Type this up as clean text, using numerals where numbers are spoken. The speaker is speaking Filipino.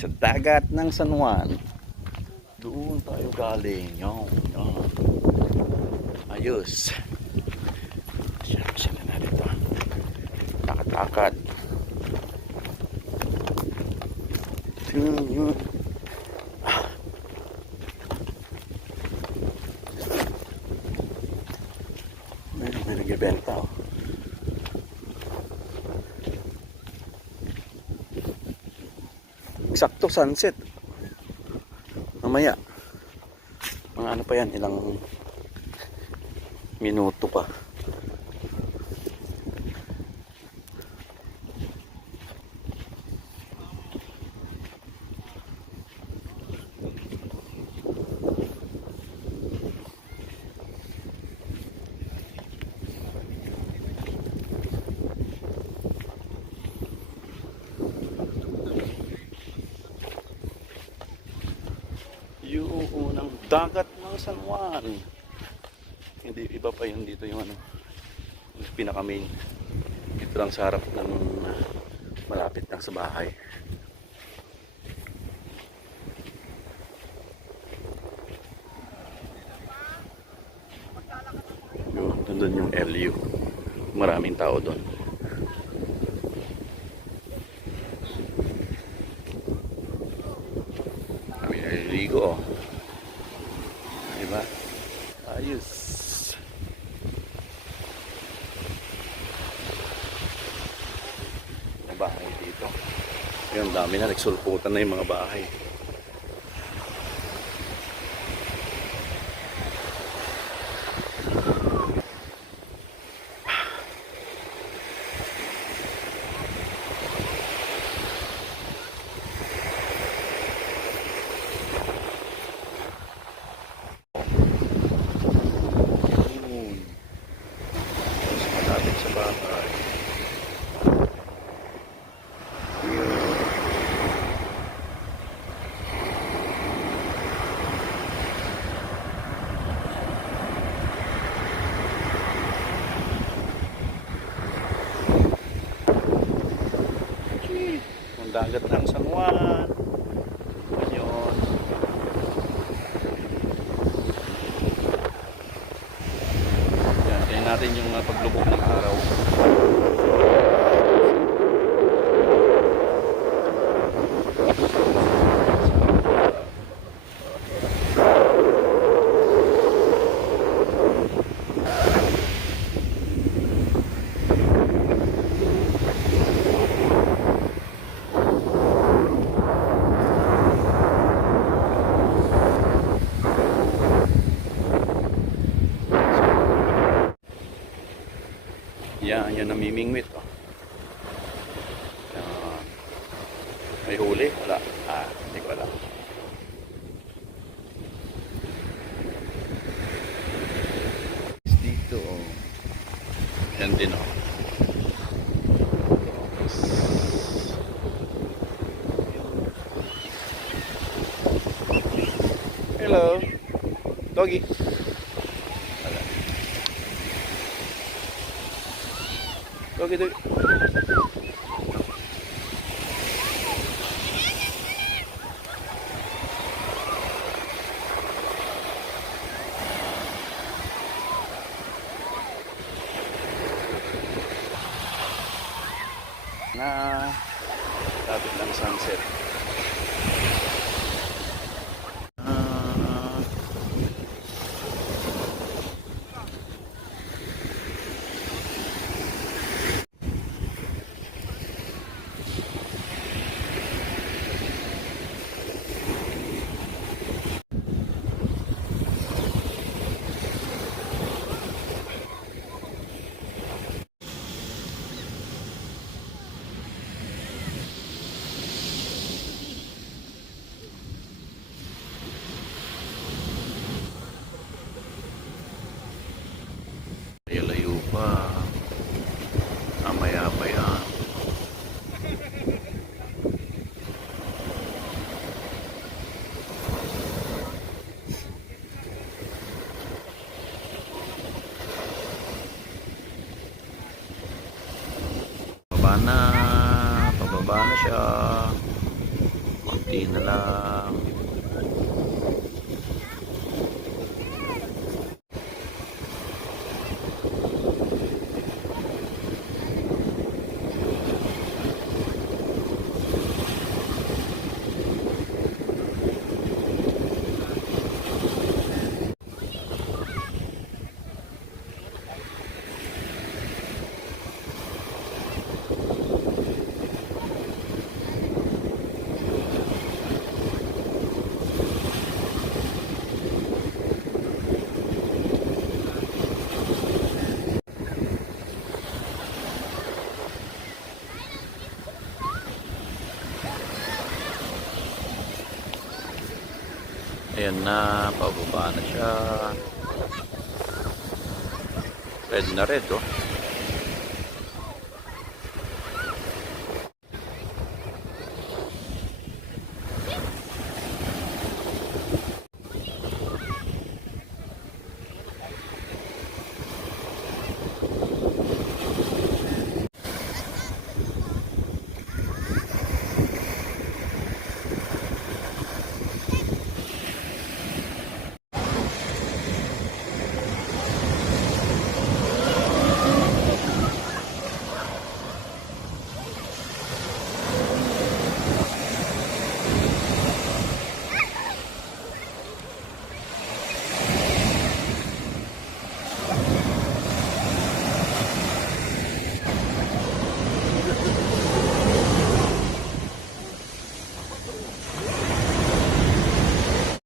sa dagat ng San Juan. Doon tayo galing. Yan, yan. Ayos. Siya na natin ito. Takad-takad. Yun. May nagbibenta, oh. Eksakto sunset. Mamaya. Mga ano pa yan, ilang minuto pa. Yung unang dagat ng San Juan. Hindi, iba pa yun dito yung ano, yung pinaka main. Dito lang sa harap ng malapit lang sa bahay. Doon yung LU. Maraming tao doon. Kami naliligo, oh. Diba? Ayos. May bahay dito. Yung dami na, nagsulputan na yung mga bahay. Dagat ng San Juan. Yun. Yan, tingnan natin yung paglubog ng araw. Yan namimingwit, oh. Yan. May huli? Wala. Hindi ko alam. Dito, oh. Yan din, oh. Hello. Doggy. Doggy, doggy. Na lapit ng sunset. Layo pa. Mamaya pa yan. Pababa na siya. Kunti na lang. Ayan na, pababa na siya. Red na red, oh.